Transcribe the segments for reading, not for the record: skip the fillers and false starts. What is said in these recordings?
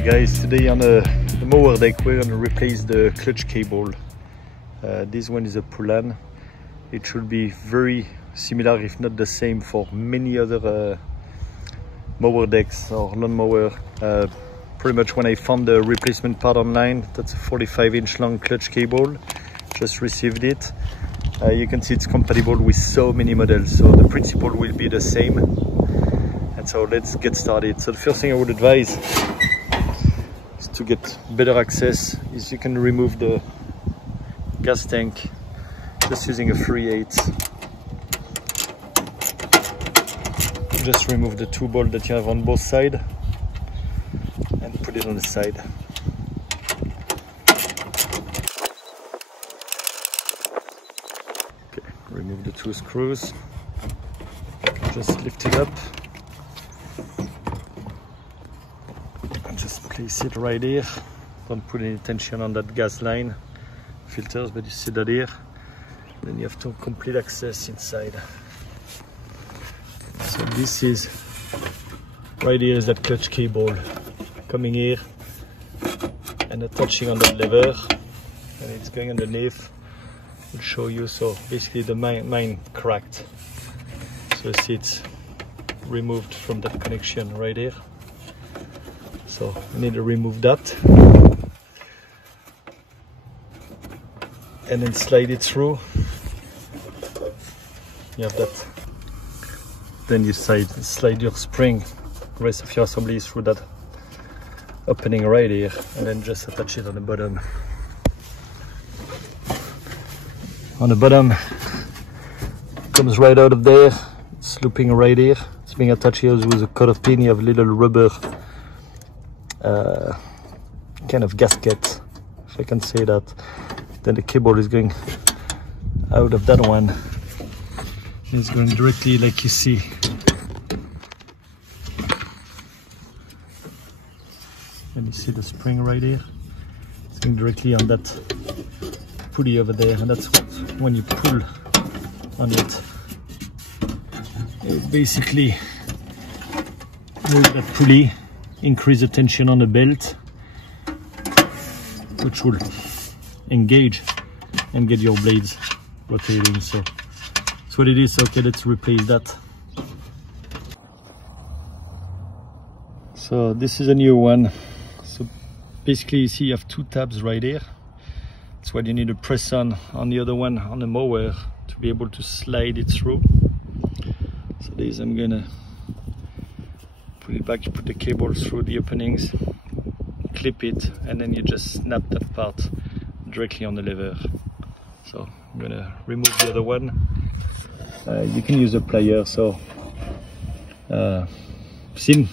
Hey guys, today on the mower deck we're going to replace the clutch cable. This one is a Poulan. It should be very similar, if not the same, for many other mower decks or lawn mower. Pretty much when I found the replacement part online, that's a 45-inch long clutch cable. Just received it. You can see it's compatible with so many models, so the principle will be the same. And so let's get started. So the first thing I would advise is to get better access is you can remove the gas tank just using a 3/8. Just remove the two bolts that you have on both sides and put it on the side. Okay, remove the two screws. Just lift it up. Just place it right here. Don't put any tension on that gas line filters, but you see that here. Then you have to complete access inside. So this is right here is that clutch cable coming here and attaching on that lever, and it's going underneath. I'll show you. So basically the mine cracked. So you see it's removed from that connection right here. So we need to remove that and then slide it through. You have that. Then you slide your spring, the rest of your assembly through that opening right here, and then just attach it on the bottom. On the bottom, it comes right out of there. It's looping right here. It's being attached here with a cotter pin. You have a little rubber kind of gasket, if I can say that. Then the cable is going out of that one. It's going directly, like you see. And you see the spring right here. It's going directly on that pulley over there, and that's what, when you pull on it, it basically moves that pulley, increase the tension on the belt, which will engage and get your blades rotating. So that's what it is. Okay, let's replace that. So this is a new one. So basically you see you have two tabs right here. That's what you need to press on the other one on the mower to be able to slide it through. So this, I'm gonna put it back, you put the cable through the openings, clip it, and then you just snap that part directly on the lever. So I'm gonna remove the other one. You can use a plier. So seen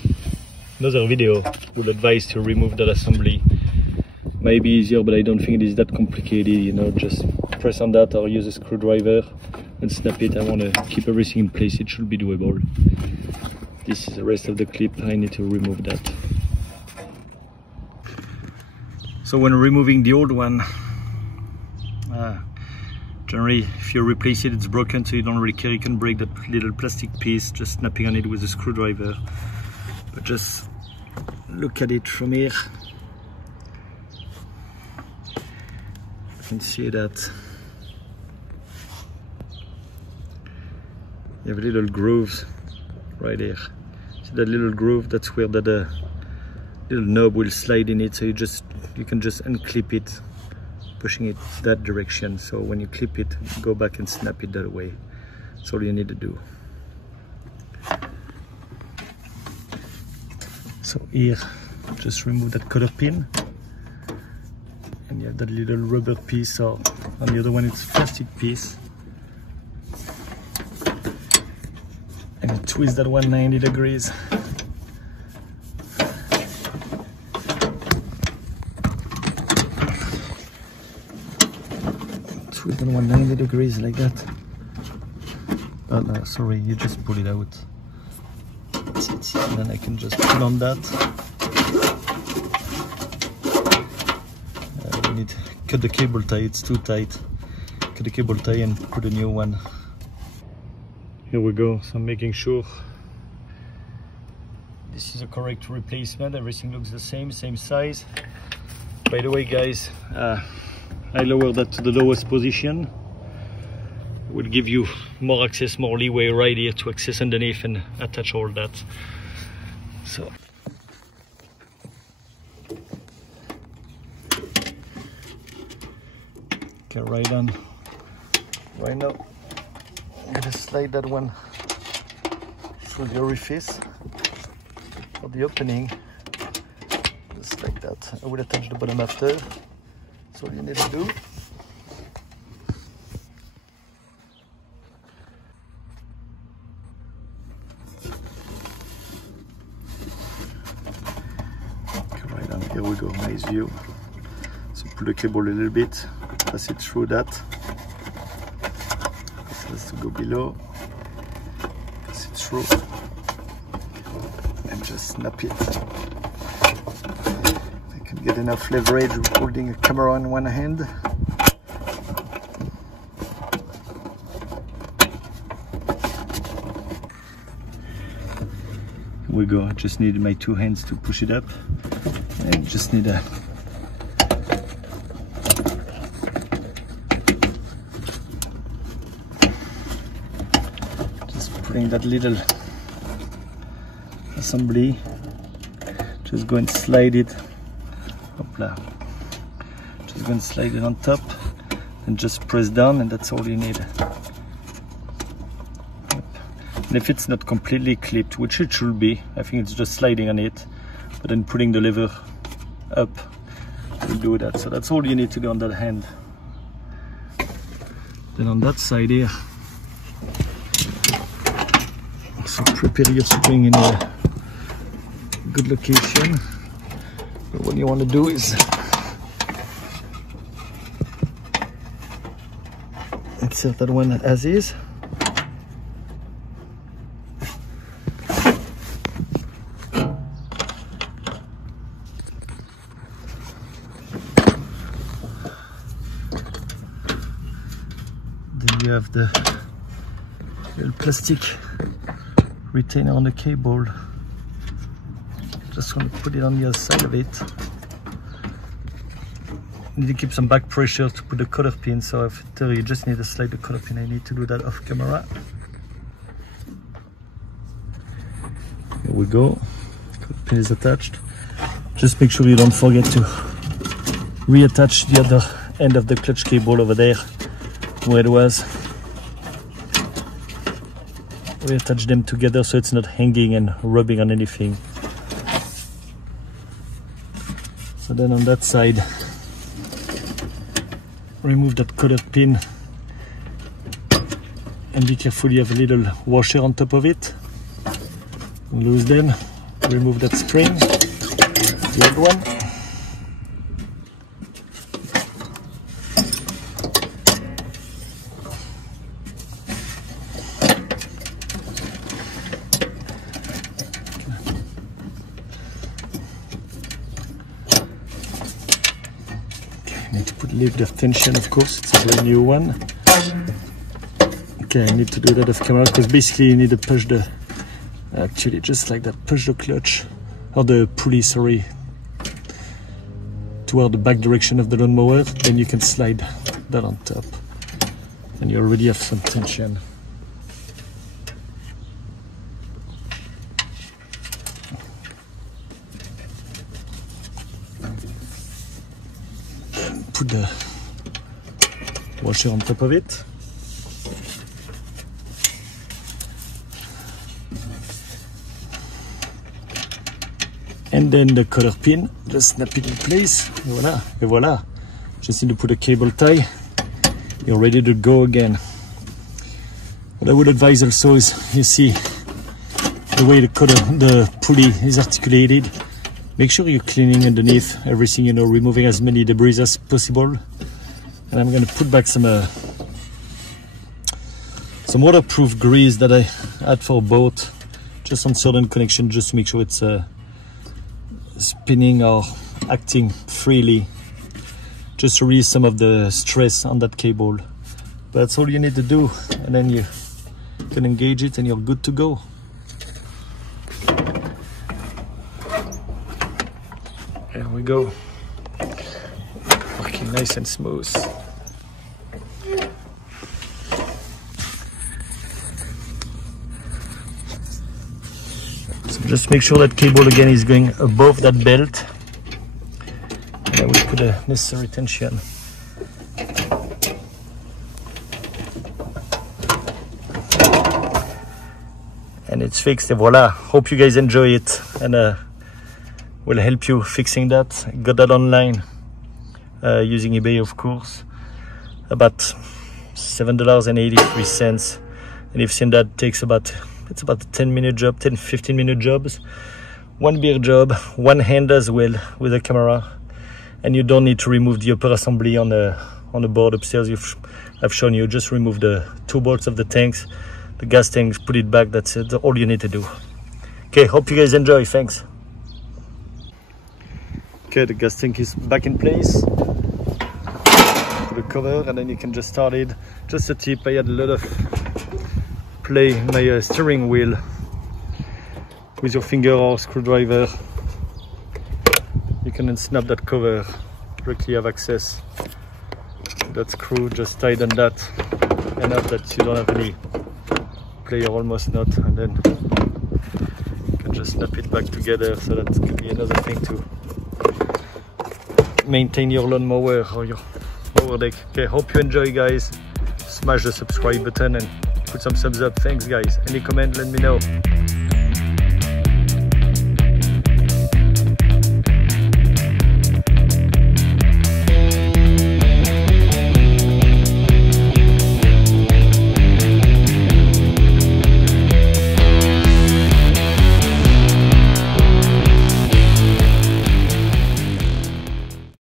another video, would advise to remove that assembly. Might be easier, but I don't think it is that complicated. You know, just press on that or use a screwdriver and snap it. I want to keep everything in place. It should be doable. This is the rest of the clip. I need to remove that. So when removing the old one, generally if you replace it, it's broken, so you don't really care. You can break that little plastic piece just snapping on it with a screwdriver. But just look at it from here. You can see that you have little grooves right here. See that little groove? That's where that little knob will slide in it. So you can just unclip it, pushing it that direction. So when you clip it, go back and snap it that way. That's all you need to do. So here, just remove that cotter pin, and you have that little rubber piece, or on the other one it's a plastic piece. And you twist that one 90 degrees. Twist that one 90 degrees like that. Oh no, sorry, you just pull it out. That's it. And then I can just pull on that. We need to cut the cable tie, it's too tight. Cut the cable tie and put a new one. Here we go. So I'm making sure This is a correct replacement. Everything looks the same size. By the way, guys, I lowered that to the lowest position. It will give you more access, more leeway right here to access underneath and attach all that. So okay, right on. Right now, I'm gonna slide that one through the orifice for the opening. Just like that. I will attach the bottom after. That's all you need to do. Okay, right on. Here we go. Nice view. So pull the cable a little bit, pass it through that. This has to go below. Pass it through, and just snap it. Get enough leverage holding a camera in one hand. Here we go. I just need my two hands to push it up. I just need a just putting that little assembly. Just go and slide it. Just going to slide it on top and just press down, and that's all you need. Yep. And if it's not completely clipped, which it should be, I think it's just sliding on it, but then putting the lever up will do that. So that's all you need to do on that hand. Then on that side here, so prepare your spring in a good location. But what you want to do is insert that one as is. Then you have the little plastic retainer on the cable. Just want to put it on the other side of it. Need to keep some back pressure to put the cotter pin, so after you just need to slide the cotter pin. I need to do that off camera. Here we go. Cotter pin is attached. Just make sure you don't forget to reattach the other end of the clutch cable over there where it was. Reattach them together so it's not hanging and rubbing on anything. So then on that side, remove that cotter pin and be careful, you have a little washer on top of it. Loose them, remove that spring, the old one. Leave the tension, of course, it's a brand new one. Okay, I need to do that off camera because basically you need to push the, actually just like that, push the clutch, or the pulley, sorry, toward the back direction of the lawnmower, then you can slide that on top. And you already have some tension. Put the washer on top of it. And then the cotter pin, just snap it in place. Voila, et voila. Just need to put a cable tie. You're ready to go again. What I would advise also is, you see the way the pulley is articulated. Make sure you're cleaning underneath everything, you know, removing as many debris as possible. And I'm going to put back some waterproof grease that I had for a boat, just on certain connections, just to make sure it's spinning or acting freely, just to release some of the stress on that cable. But that's all you need to do, and then you can engage it and you're good to go. go. Working nice and smooth. So just make sure that cable again is going above that belt. And I will put a necessary tension. And it's fixed, and voila. Hope you guys enjoy it, and will help you fixing that. Got that online using eBay, of course, about $7.83. And you've seen that takes about, it's about a 10-minute job, 10-15-minute jobs. One beer job, one hand as well with a camera, and you don't need to remove the upper assembly on the board upstairs. I've shown you. Just remove the 2 bolts of the tanks. The gas tanks, put it back, that's it, all you need to do. Okay, hope you guys enjoy, thanks. Okay, the gas tank is back in place. Put a cover and then you can just start it. Just a tip, I had a lot of play in my steering wheel with your finger or screwdriver. You can then snap that cover, directly have access to that screw, just tighten that enough that you don't have any play or almost not, and then you can just snap it back together. So that could be another thing to maintain your lawn mower or your mower deck. Okay, hope you enjoy, guys. Smash the subscribe button and put some thumbs up. Thanks, guys. Any comment, let me know.